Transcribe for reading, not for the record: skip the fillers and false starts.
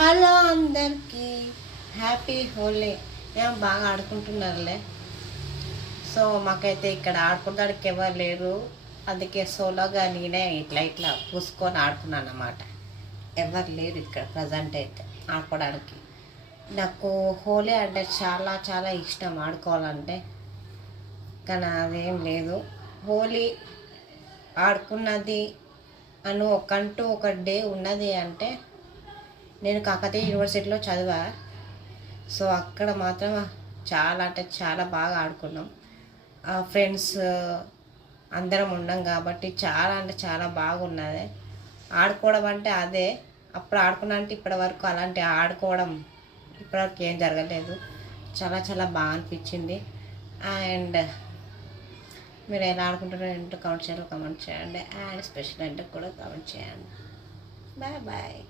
Hello అందరికీ happy Holi. ఏం బాగా ఆడుకుంటున్నారులే. సో మాకైతే ఇక్కడ ఆడుకోవడానికి ఎవరు లేరు, అందుకే సోలోగా నేనే ఇట్లా ఇట్లా పూసుకొని ఆడుకున్నాను అన్నమాట. ఎవరు లేరు ఇక్కడ ప్రజెంట్ అయితే ఆడుకోవడానికి. నాకు హోలీ అంటే చాలా చాలా ఇష్టం ఆడుకోవాలంటే, కానీ అదేం లేదు. హోలీ ఆడుకున్నది ఒకంటూ ఒక డే ఉన్నది అంటే నేను కాకతీయ యూనివర్సిటీలో చదివా. సో అక్కడ మాత్రం చాలా అంటే చాలా బాగా ఆడుకున్నాం. ఫ్రెండ్స్ అందరం ఉన్నాం కాబట్టి చాలా అంటే చాలా బాగున్నది. ఆడుకోవడం అంటే అదే. అప్పుడు ఆడుకున్నా అంటే ఇప్పటి వరకు అలాంటి ఆడుకోవడం ఇప్పటివరకు ఏం జరగలేదు. చాలా చాలా బాగా అనిపించింది. అండ్ మీరు ఎలా ఆడుకుంటారో ఏంటో కామెంట్ చేయండి. అండ్ స్పెషల్ అంటే కూడా కామెంట్ చేయండి. Bye bye.